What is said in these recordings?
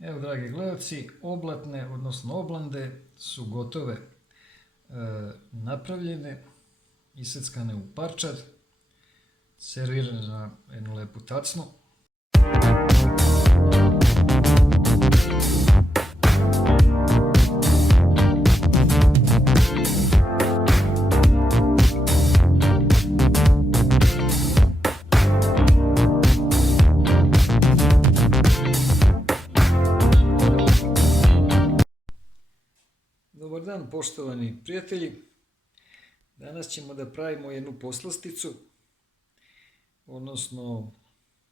Evo, dragi gledalci, oblatne, odnosno oblande su gotove, napravljene, iseckane u parčad, servirane na jednu lepu tacnu. Dobar dan, poštovani prijatelji. Danas ćemo da pravimo jednu poslasticu, odnosno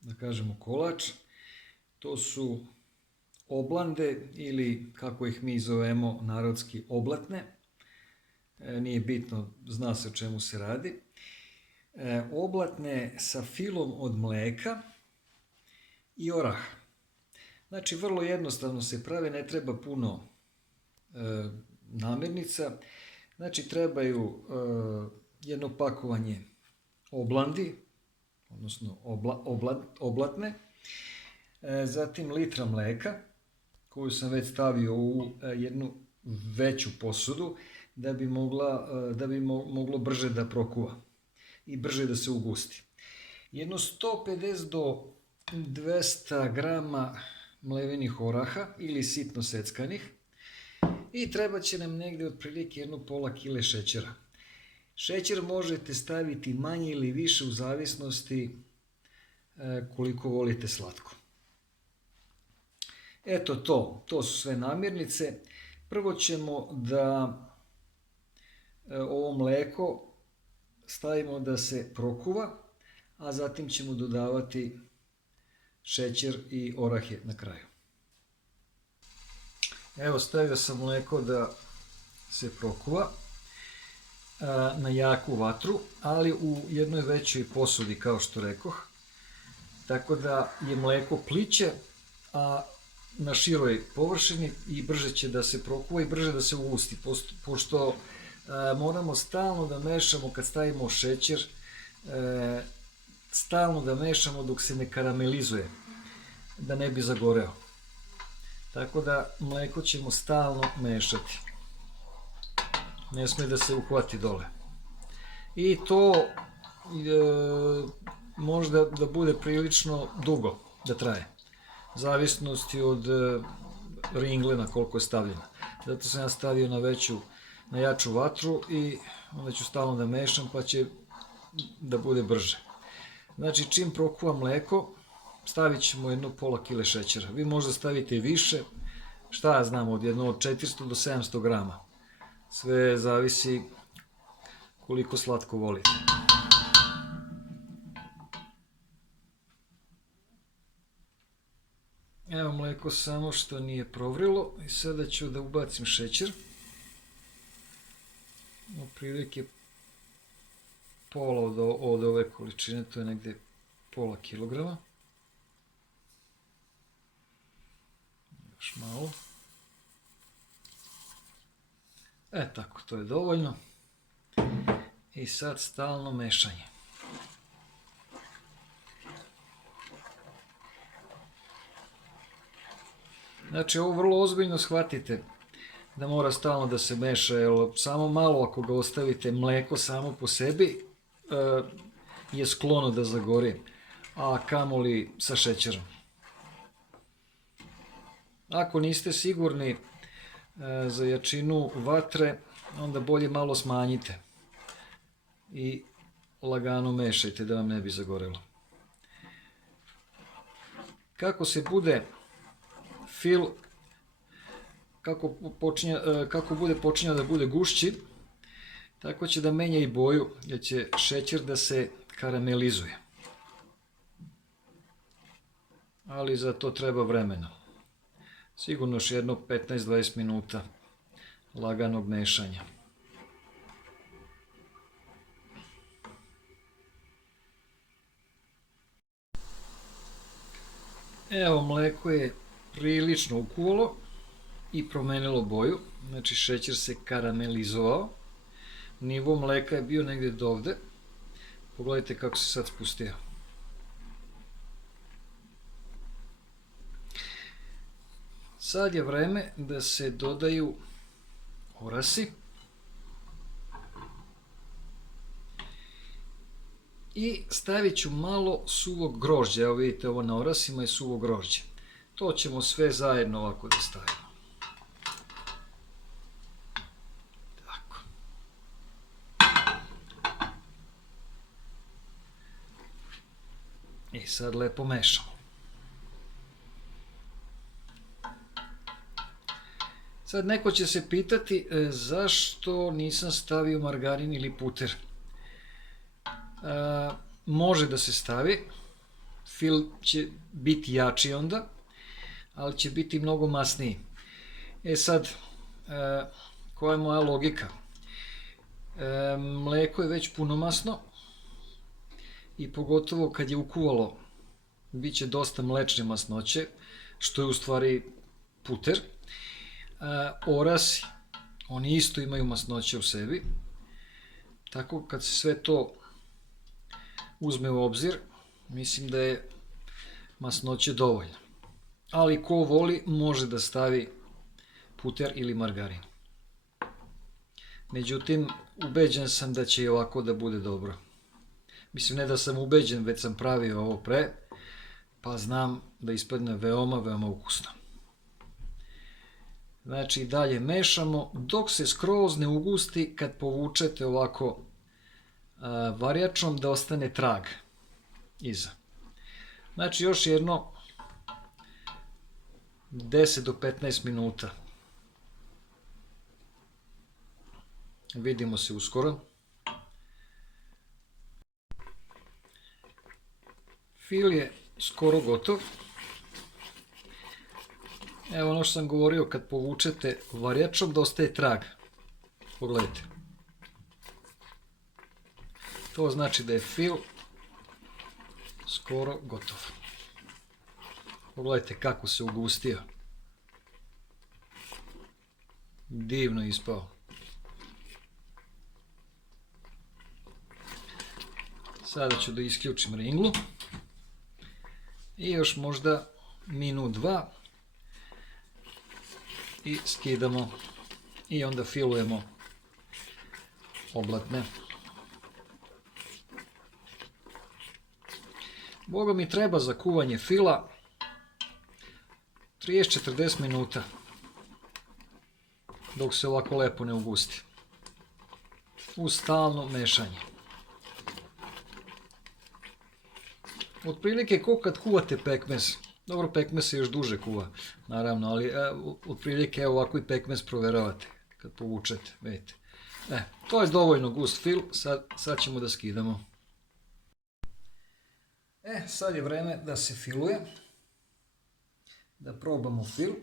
da kažemo kolač. To su oblande ili kako ih mi zovemo narodski oblatne. Nije bitno, zna se o čemu se radi. Oblatne sa filom od mleka i oraha. Znači, vrlo jednostavno se prave, ne treba puno namirnica. Znači, trebaju jedno pakovanje oblandi, odnosno oblatne, zatim litra mleka, koju sam već stavio u jednu veću posudu, da bi moglo brže da prokuva i brže da se ugusti. Jedno 150 do 200 grama mlevenih oraha ili sitno seckanih, i treba će nam negde otprilike jedno pola kile šećera. Šećer možete staviti manje ili više u zavisnosti koliko volite slatko. Eto to su sve namirnice. Prvo ćemo da ovo mleko stavimo da se prokuva, a zatim ćemo dodavati šećer i orahe na kraju. Evo, stavio sam mleko da se prokuva na jaku vatru, ali u jednoj većoj posudi, kao što rekoh, tako da je mleko pliće, a na široj površini, i brže će da se prokuva i brže da se ugusti, pošto moramo stalno da mešamo kad stavimo šećer, stalno da mešamo dok se ne karamelizuje, da ne bi zagoreo. Tako da mleko ćemo stalno mešati. Ne sme da se uhvati dole. I to može da bude prilično dugo da traje. Zavisnosti od ringle na koliko je stavljena. Zato sam ja stavio na jaču vatru i onda ću stalno da mešam, pa će da bude brže. Znači, čim prokuva mleko, stavit ćemo jedno pola kile šećera. Vi možda stavite i više, šta ja znam, od 400 do 700 grama. Sve zavisi koliko slatko volite. Evo, mleko samo što nije provrilo i sada ću da ubacim šećer. Otprilike pola od ove količine, to je negde pola kilograma. Još malo. Tako, to je dovoljno. I sad stalno mešanje. Znači, ovo vrlo ozbiljno shvatite da mora stalno da se meša, jer samo malo ako ga ostavite, mleko samo po sebi je sklono da zagori, a kamoli sa šećerom. Ako niste sigurni za jačinu vatre, onda bolje malo smanjite i lagano mešajte da vam ne bi zagorelo. Kako se bude fil, kako bude počinjao da bude gušći, tako će da menja i boju, jer će šećer da se karamelizuje. Ali za to treba vremena. Sigurno još jedno 15-20 minuta laganog mešanja. Evo, mleko je prilično ukuvalo i promenilo boju. Znači, šećer se karamelizovao. Nivo mleka je bio negdje do ovde. Pogledajte kako se sad spustio. Sad je vreme da se dodaju orasi. I stavit ću malo suvog grožđa. Evo vidite, ovo na orasima je suvo grožđe. To ćemo sve zajedno ovako da stavimo. Tako. I sad lepo mešamo. Sad neko će se pitati zašto nisam stavio margarin ili puter. Može da se stavi, fil će biti jači onda, ali će biti mnogo masniji. Sad, koja je moja logika? Mleko je već punomasno i pogotovo kad je ukuvalo, bit će dosta mlečne masnoće, što je u stvari puter. Orasi, oni isto imaju masnoće u sebi, tako kad se sve to uzme u obzir, mislim da je masnoće dovoljno. Ali ko voli može da stavi puter ili margarin. Međutim, ubeđen sam da će i ovako da bude dobro. Mislim, ne da sam ubeđen, već sam pravio ovo pre, pa znam da ispadne veoma, veoma ukusno. Znači, dalje mešamo dok se skroz ne ugusti, kad povučete ovako varjačom da ostane trag iza. Znači još jedno 10 do 15 minuta. Vidimo se uskoro. Fil je skoro gotov. Evo ono što sam govorio, kad povučete varjačom da ostaje trag. Pogledajte. To znači da je fil skoro gotov. Pogledajte kako se ugustio. Divno ispao. Sada ću da isključim ringlu. I još možda minut, dva. I skidamo. I onda filujemo oblatne. Boga mi treba za kuvanje fila 30-40 minuta dok se ovako lepo ne ugusti. Uz stalno mešanje. Otprilike ko kad kuvate pekmez. Dobro, pekmez se još duže kuva, naravno, ali otprilike ovako i pekmez proveravate kad povučete, vidite. To je dovoljno gust fil, sad ćemo da skidamo. Sad je vreme da se filuje, da probamo fil.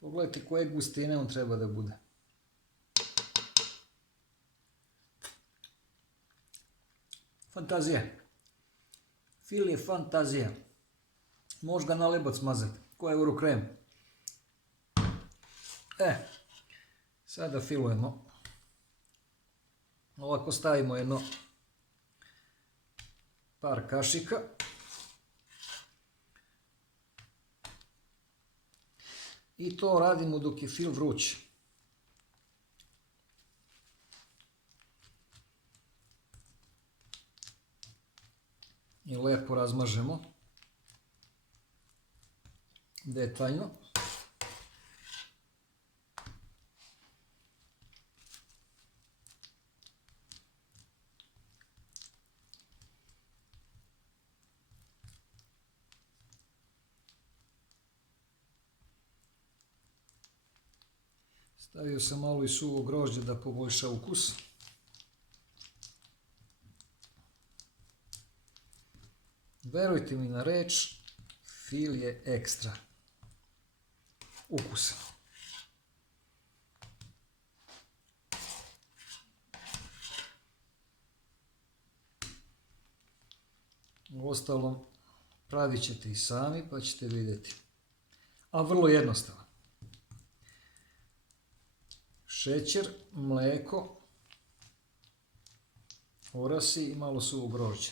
Pogledajte koje gustine on treba da bude. Fantazija. Fil je fantazija. Može ga na lebac mazati, ko Eurokrem. Sada filujemo. Ovako stavimo jedno par kašika. I to radimo dok je fil vruć. I lepo razmažemo. Detaljno. Stavio sam malo i suvo grožđe da poboljša ukus. Verujte mi na reč, fil je ekstra ukusan. Uostalom, pravit ćete i sami pa ćete vidjeti. A vrlo jednostavno. Šećer, mleko, orasi i malo suvo grožđe.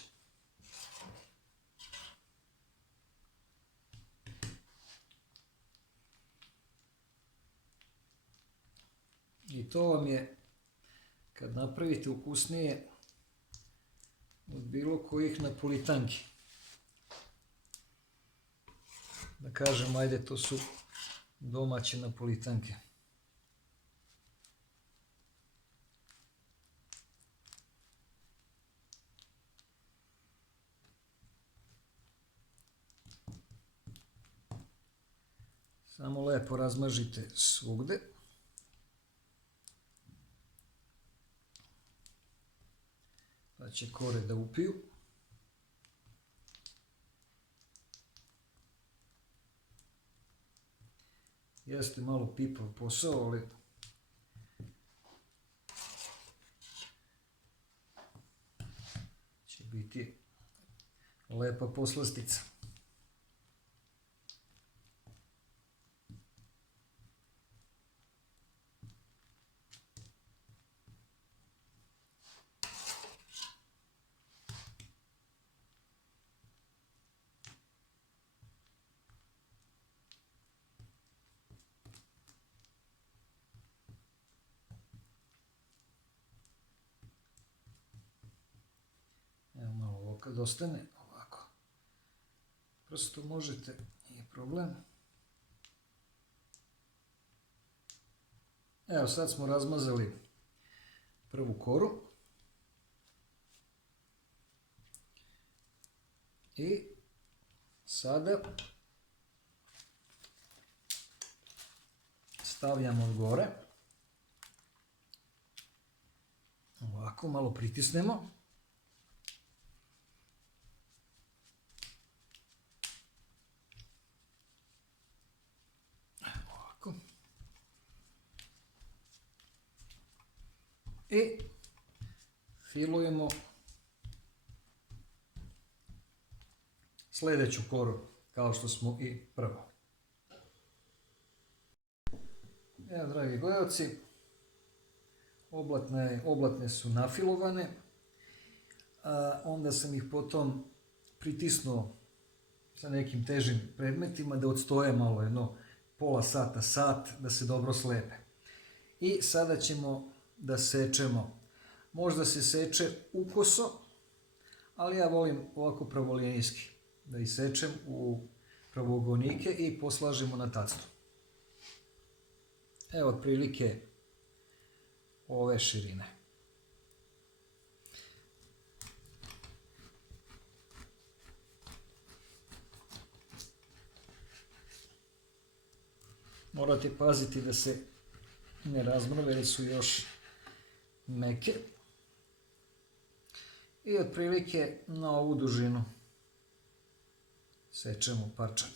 I to vam je, kad napravite, ukusnije od bilo kojih napolitanki. Da kažem, ajde, to su domaće napolitanke. Samo lepo razmažite svugde. Pa će kore da upiju. Jeste malo pipav posao, ali će biti lepa poslastica. Evo malo ovo kad ostane, ovako. Prosto možete, nije problem. Evo sad smo razmazali prvu koru. I sada stavljamo od gore. Ovako, malo pritisnemo. Ovako. I filujemo sljedeću koru, kao što smo i prvo. Evo, dragi gledalci, oblatne su nafilovane, a onda sam ih potom pritisnuo sa nekim težim predmetima da odstoje malo, jedno pola sata, sat, da se dobro slepe. I sada ćemo da sečemo. Možda se seče ukoso, ali ja volim ovako pravolinijski, da isečem u pravogonike i poslažemo na tacnu. Evo otprilike ove širine. Morate paziti da se ne razmrve, jer su još meke. I otprilike na ovu dužinu sečemo parčad.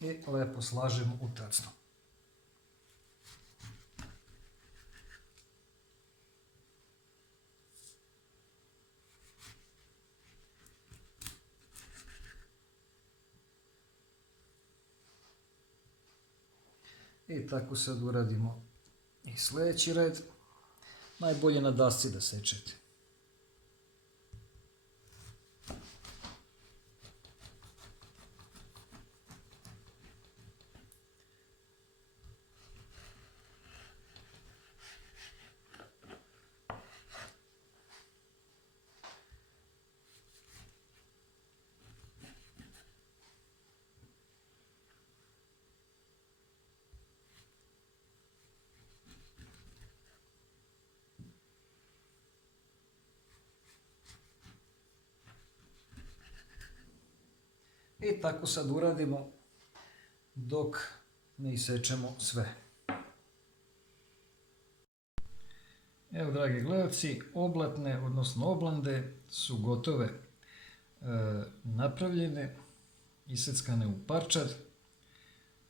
I lepo slažemo u tacnu. I tako sad uradimo i sljedeći red. Najbolje na dasci da sečete. I tako sad uradimo dok ne isečemo sve. Evo, dragi gledalci, oblatne, odnosno oblande su gotove, napravljene, iseckane u parčad,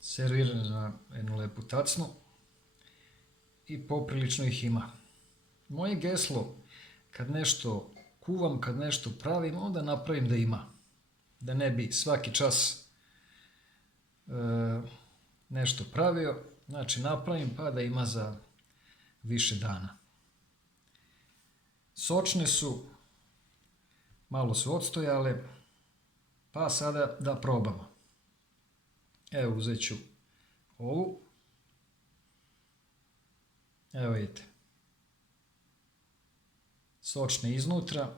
servirane na jednu lepu tacnu i poprilično ih ima. Moje geslo, kad nešto kuvam, kad nešto pravim, onda napravim da ima. Da ne bi svaki čas nešto pravio, znači napravim pa da ima za više dana. Sočne su, malo su odstojale, pa sada da probamo. Evo uzet ću ovu. Evo vidite. Sočne iznutra.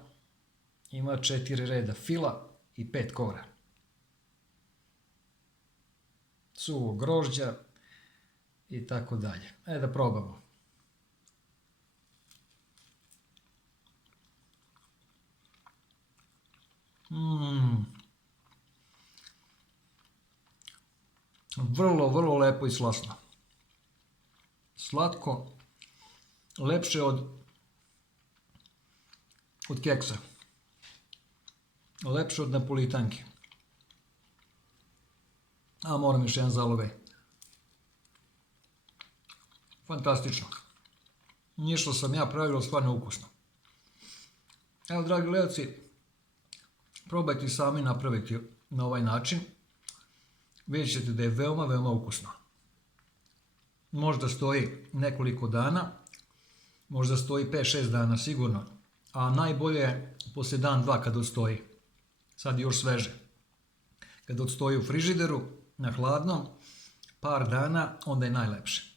Ima 4 reda fila i 5 kora. Suvo grožđa i tako dalje. Da probamo. Vrlo, vrlo lepo i slasno. Slatko, lepše od keksa. Lepše od napolitanke. A moram još jedan zalogaj. Fantastično. Nije što sam ja pravio, stvarno ukusno. Evo, dragi gledalci, probajte sami napraviti na ovaj način. Vidjet ćete da je veoma, veoma ukusno. Možda stoji nekoliko dana, možda stoji 5-6 dana sigurno, a najbolje je poslije dan, dva kad odstoji. Sad je još sveže. Kad odstoji u frižideru, na hladnom, par dana, onda je najlepše.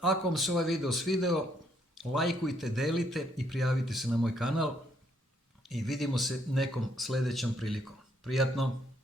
Ako vam se ovaj video svideo, lajkujte, delite i prijavite se na moj kanal i vidimo se nekom sljedećom prilikom. Prijatno!